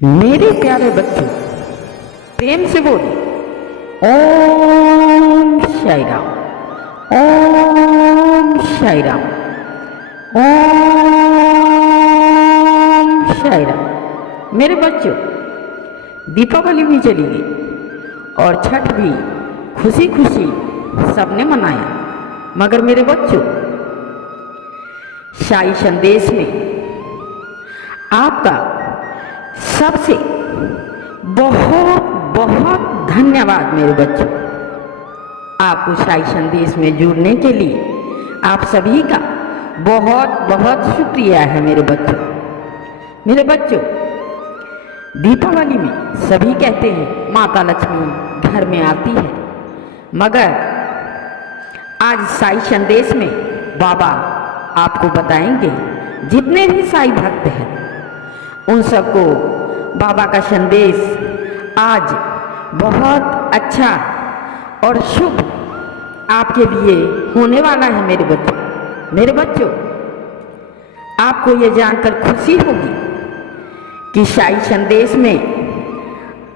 मेरे प्यारे बच्चों, प्रेम से बोले ओम साई राम, ओम साई राम, ओम साई राम। मेरे बच्चों, दीपावली भी चली गई और छठ भी खुशी खुशी सबने मनाया, मगर मेरे बच्चों, साई संदेश में आपका सबसे बहुत बहुत धन्यवाद मेरे बच्चों। आपको साई संदेश में जुड़ने के लिए आप सभी का बहुत बहुत शुक्रिया है मेरे बच्चों। मेरे बच्चों, दीपावली में सभी कहते हैं माता लक्ष्मी घर में आती है, मगर आज साई संदेश में बाबा आपको बताएंगे, जितने भी साई भक्त हैं उन सबको बाबा का संदेश आज बहुत अच्छा और शुभ आपके लिए होने वाला है मेरे बच्चों। मेरे बच्चों, आपको ये जानकर खुशी होगी कि साई संदेश में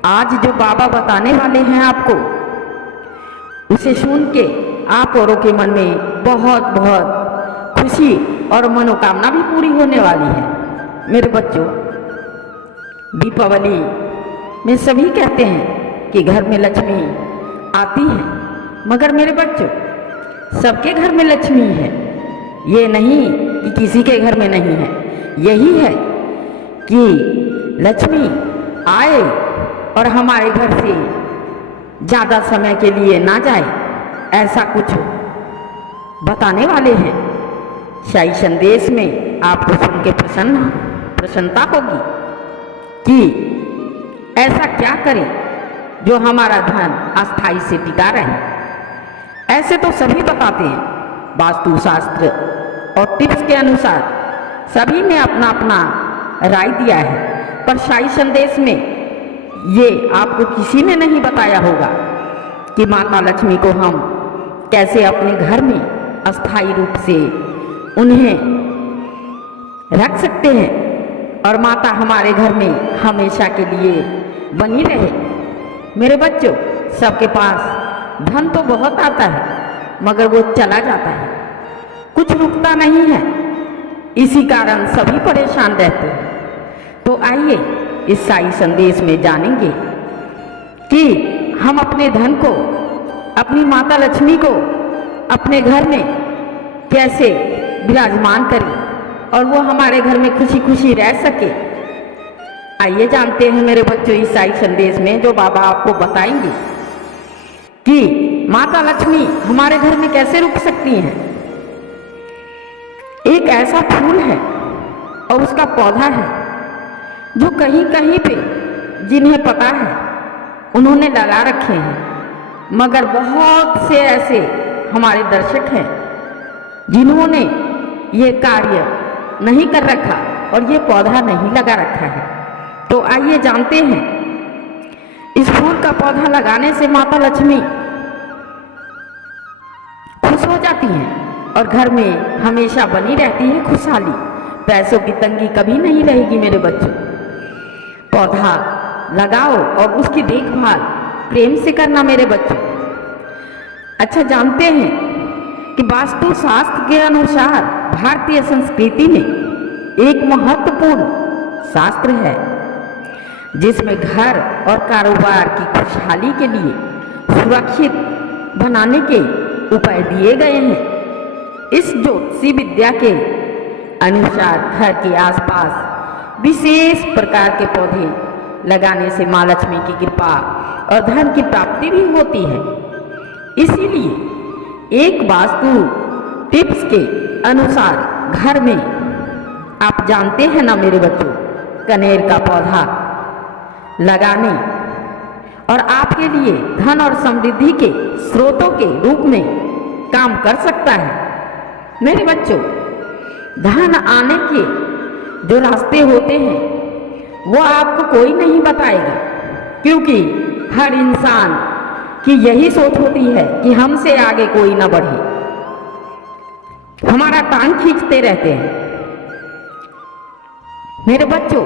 आज जो बाबा बताने वाले हैं आपको, उसे सुन के आप औरों के मन में बहुत बहुत खुशी और मनोकामना भी पूरी होने वाली है। मेरे बच्चों, दीपावली में सभी कहते हैं कि घर में लक्ष्मी आती है, मगर मेरे बच्चों, सबके घर में लक्ष्मी है, ये नहीं कि किसी के घर में नहीं है। यही है कि लक्ष्मी आए और हमारे घर से ज़्यादा समय के लिए ना जाए, ऐसा कुछ बताने वाले हैं। साई संदेश में आपको सुन के प्रसन्नता होगी कि ऐसा क्या करें जो हमारा धन अस्थाई से टिका रहे। ऐसे तो सभी बताते हैं, वास्तु शास्त्र और टिप्स के अनुसार सभी ने अपना अपना राय दिया है, पर साई संदेश में ये आपको किसी ने नहीं बताया होगा कि माता लक्ष्मी को हम कैसे अपने घर में अस्थाई रूप से उन्हें रख सकते हैं और माता हमारे घर में हमेशा के लिए बनी रहे। मेरे बच्चों, सबके पास धन तो बहुत आता है, मगर वो चला जाता है, कुछ रुकता नहीं है। इसी कारण सभी परेशान रहते हैं। तो आइए इस साई संदेश में जानेंगे कि हम अपने धन को, अपनी माता लक्ष्मी को अपने घर में कैसे विराजमान करें और वो हमारे घर में खुशी खुशी रह सके। आइए जानते हैं मेरे बच्चों, इस साई संदेश में जो बाबा आपको बताएंगे कि माता लक्ष्मी हमारे घर में कैसे रुक सकती हैं। एक ऐसा फूल है और उसका पौधा है जो कहीं कहीं पे जिन्हें पता है उन्होंने लगा रखे हैं, मगर बहुत से ऐसे हमारे दर्शक हैं जिन्होंने ये कार्य नहीं कर रखा और ये पौधा नहीं लगा रखा है। तो आइए जानते हैं, इस फूल का पौधा लगाने से माता लक्ष्मी खुश हो जाती हैं और घर में हमेशा बनी रहती है खुशहाली। पैसों की तंगी कभी नहीं रहेगी मेरे बच्चों। पौधा लगाओ और उसकी देखभाल प्रेम से करना मेरे बच्चों। अच्छा, जानते हैं कि वास्तु शास्त्र के अनुसार भारतीय संस्कृति में एक महत्वपूर्ण शास्त्र है जिसमें घर और कारोबार की खुशहाली के लिए सुरक्षित बनाने के उपाय दिए गए हैं। इस ज्योतिषी विद्या के अनुसार घर के आसपास विशेष प्रकार के पौधे लगाने से माँ लक्ष्मी की कृपा और धन की प्राप्ति भी होती है। इसीलिए एक वास्तु टिप्स के अनुसार घर में आप जानते हैं ना मेरे बच्चों, कनेर का पौधा लगाने और आपके लिए धन और समृद्धि के स्रोतों के रूप में काम कर सकता है। मेरे बच्चों, धन आने के जो रास्ते होते हैं वो आपको कोई नहीं बताएगा, क्योंकि हर इंसान की यही सोच होती है कि हमसे आगे कोई ना बढ़े, हमारा टांग खींचते रहते हैं। मेरे बच्चों,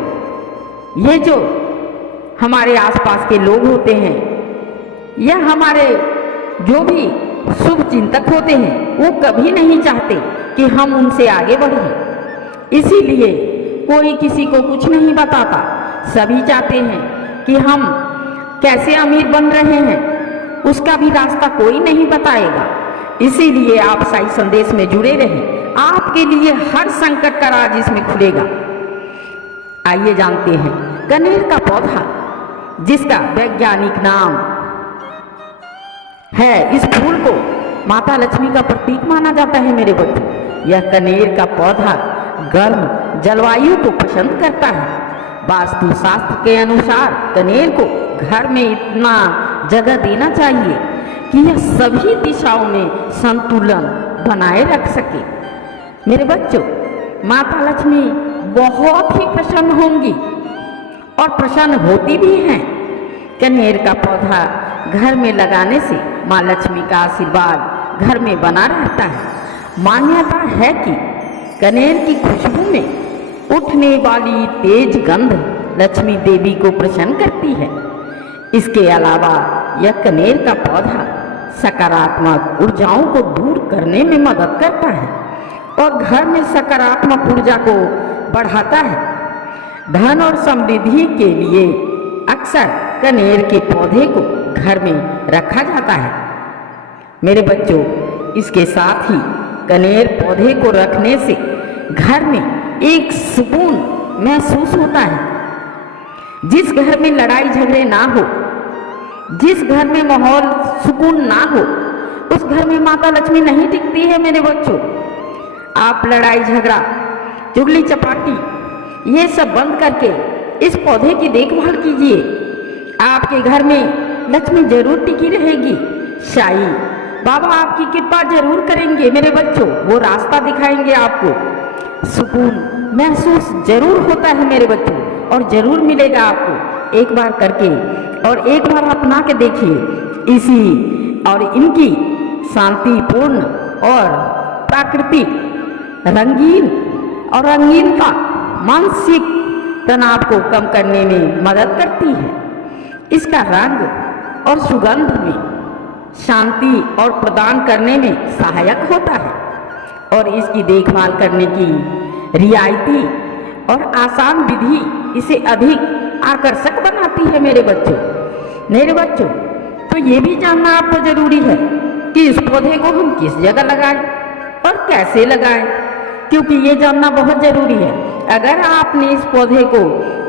ये जो हमारे आसपास के लोग होते हैं या हमारे जो भी शुभ चिंतक होते हैं, वो कभी नहीं चाहते कि हम उनसे आगे बढ़ें। इसीलिए कोई किसी को कुछ नहीं बताता। सभी चाहते हैं कि हम कैसे अमीर बन रहे हैं, उसका भी रास्ता कोई नहीं बताएगा। इसीलिए आप साई संदेश में जुड़े रहें, आपके लिए हर संकट का राज इसमें खुलेगा। आइए जानते हैं कनेर का पौधा, जिसका वैज्ञानिक नाम है, इस फूल को माता लक्ष्मी का प्रतीक माना जाता है मेरे बच्चों। यह कनेर का पौधा गर्म जलवायु को पसंद करता है। वास्तु शास्त्र के अनुसार कनेर को घर में इतना जगह देना चाहिए कि यह सभी दिशाओं में संतुलन बनाए रख सके। मेरे बच्चों, माता लक्ष्मी बहुत ही प्रसन्न होंगी और प्रसन्न होती भी हैं। कनेर का पौधा घर में लगाने से माँ लक्ष्मी का आशीर्वाद घर में बना रहता है। मान्यता है कि कनेर की खुशबू में उठने वाली तेज गंध लक्ष्मी देवी को प्रसन्न करती है। इसके अलावा यह कनेर का पौधा सकारात्मक ऊर्जाओं को दूर करने में मदद करता है और घर में सकारात्मक ऊर्जा को बढ़ाता है। धन और समृद्धि के लिए अक्सर कनेर के पौधे को घर में रखा जाता है। मेरे बच्चों, इसके साथ ही कनेर पौधे को रखने से घर में एक सुकून महसूस होता है। जिस घर में लड़ाई झगड़े ना हो, जिस घर में माहौल सुकून ना हो, उस घर में माता लक्ष्मी नहीं टिकती है मेरे बच्चों। आप लड़ाई झगड़ा, चुगली चपाटी ये सब बंद करके इस पौधे की देखभाल कीजिए। आपके घर में लक्ष्मी जरूर टिकी रहेगी। साई बाबा आपकी कृपा जरूर करेंगे मेरे बच्चों, वो रास्ता दिखाएंगे आपको। सुकून महसूस जरूर होता है मेरे बच्चों और जरूर मिलेगा आपको। एक बार करके और एक बार अपना के देखिए। इसी और इनकी शांतिपूर्ण और प्राकृतिक रंगीन और रंगीनता मानसिक तनाव को कम करने में मदद करती है। इसका रंग और सुगंध में शांति और प्रदान करने में सहायक होता है और इसकी देखभाल करने की रियायती और आसान विधि इसे अधिक आकर्षक बनाती है मेरे बच्चों। मेरे बच्चों, तो ये भी जानना आपको जरूरी है कि इस पौधे को हम किस जगह लगाएं और कैसे लगाएं, क्योंकि ये जानना बहुत जरूरी है। अगर आपने इस पौधे को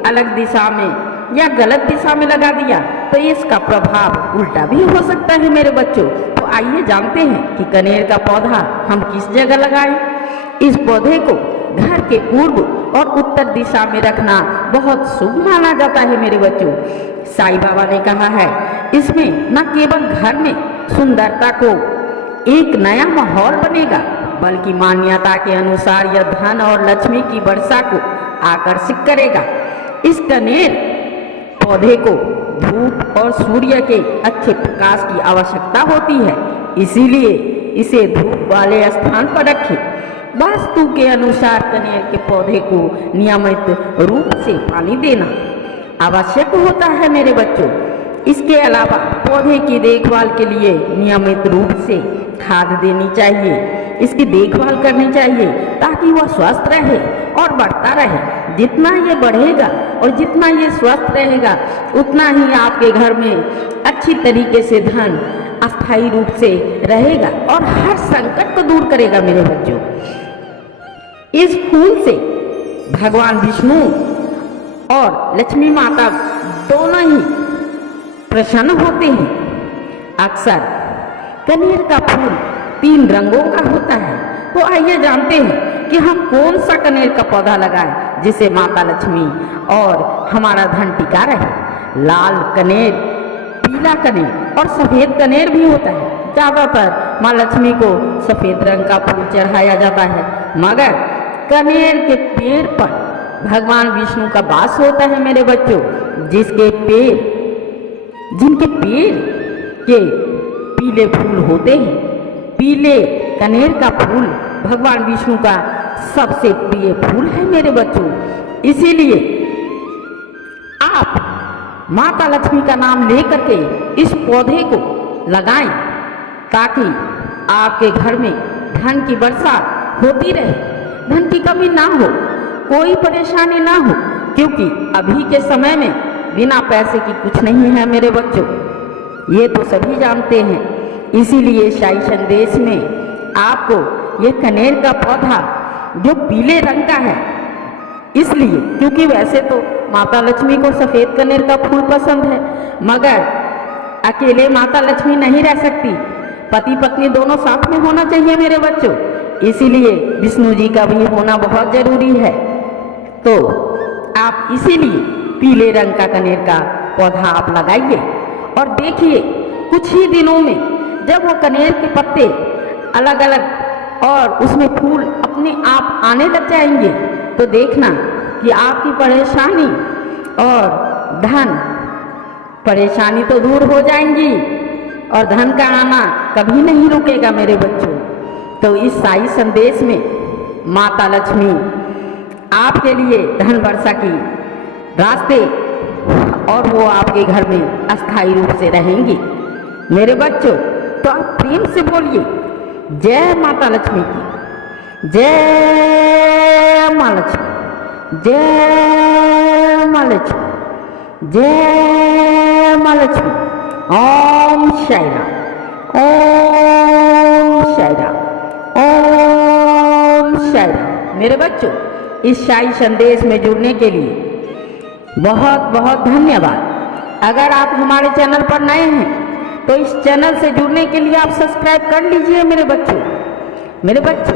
अलग दिशा में या गलत दिशा में लगा दिया तो इसका प्रभाव उल्टा भी हो सकता है मेरे बच्चों। तो आइए जानते हैं कि कनेर का पौधा हम किस जगह लगाएं। इस पौधे को घर के पूर्व और उत्तर दिशा में रखना बहुत शुभ माना जाता है मेरे बच्चों। साईं बाबा ने कहा है, इसमें न केवल घर में सुंदरता को एक नया माहौल बनेगा, बल्कि मान्यता के अनुसार यह धन और लक्ष्मी की वर्षा को आकर्षित करेगा। इस कनेर पौधे को धूप और सूर्य के अच्छे प्रकाश की आवश्यकता होती है, इसीलिए इसे धूप वाले स्थान पर रखें। वास्तु के अनुसार कनेर के पौधे को नियमित रूप से पानी देना आवश्यक होता है मेरे बच्चों। इसके अलावा पौधे की देखभाल के लिए नियमित रूप से खाद देनी चाहिए, इसकी देखभाल करनी चाहिए ताकि वह स्वस्थ रहे और बढ़ता रहे। जितना ये बढ़ेगा और जितना ये स्वस्थ रहेगा, उतना ही आपके घर में अच्छी तरीके से धन अस्थायी रूप से रहेगा और हर संकट को दूर करेगा मेरे बच्चों। इस फूल से भगवान विष्णु और लक्ष्मी माता दोनों ही प्रसन्न होते हैं। अक्सर कनेर का फूल 3 रंगों का होता है। तो आइए जानते हैं कि हम कौन सा कनेर का पौधा लगाएं जिससे माता लक्ष्मी और हमारा धन टिका रहे। लाल कनेर, पीला कनेर और सफ़ेद कनेर भी होता है। ज़्यादातर माँ लक्ष्मी को सफ़ेद रंग का फूल चढ़ाया जाता है, मगर कनेर के पेड़ पर भगवान विष्णु का वास होता है मेरे बच्चों। जिनके पेड़ के पीले फूल होते हैं। पीले कनेर का फूल भगवान विष्णु का सबसे प्रिय फूल है मेरे बच्चों। इसीलिए आप माता लक्ष्मी का नाम लेकर के इस पौधे को लगाएं, ताकि आपके घर में धन की वर्षा होती रहे, धन की कमी ना हो, कोई परेशानी ना हो, क्योंकि अभी के समय में बिना पैसे की कुछ नहीं है मेरे बच्चों, ये तो सभी जानते हैं। इसीलिए साई संदेश में आपको ये कनेर का पौधा जो पीले रंग का है, इसलिए क्योंकि वैसे तो माता लक्ष्मी को सफ़ेद कनेर का फूल पसंद है, मगर अकेले माता लक्ष्मी नहीं रह सकती, पति पत्नी दोनों साथ में होना चाहिए मेरे बच्चों, इसीलिए विष्णु जी का भी होना बहुत जरूरी है। तो आप इसीलिए पीले रंग का कनेर का पौधा आप लगाइए और देखिए कुछ ही दिनों में जब वो कनेर के पत्ते अलग अलग और उसमें फूल अपने आप आने लग जाएंगे, तो देखना कि आपकी परेशानी और धन परेशानी तो दूर हो जाएंगी और धन का आना कभी नहीं रुकेगा मेरे बच्चों। तो इस साई संदेश में माता लक्ष्मी आपके लिए धन वर्षा की रास्ते और वो आपके घर में अस्थायी रूप से रहेंगी मेरे बच्चों। तो आप प्रेम से बोलिए जय माता लक्ष्मी की, जय माँ लक्ष्मी, जय माँ लक्ष्मी, जय माँ लक्ष्मी। ओम साई राम, ओम साई राम, ओम साई राम। मेरे बच्चों, इस साई संदेश में जुड़ने के लिए बहुत बहुत धन्यवाद। अगर आप हमारे चैनल पर नए हैं तो इस चैनल से जुड़ने के लिए आप सब्सक्राइब कर लीजिए मेरे बच्चों। मेरे बच्चों,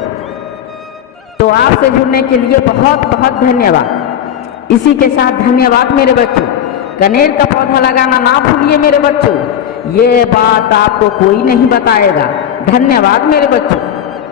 तो आपसे जुड़ने के लिए बहुत बहुत धन्यवाद। इसी के साथ धन्यवाद मेरे बच्चों। कनेर का पौधा लगाना ना भूलिए मेरे बच्चों, ये बात आपको कोई नहीं बताएगा। धन्यवाद मेरे बच्चों।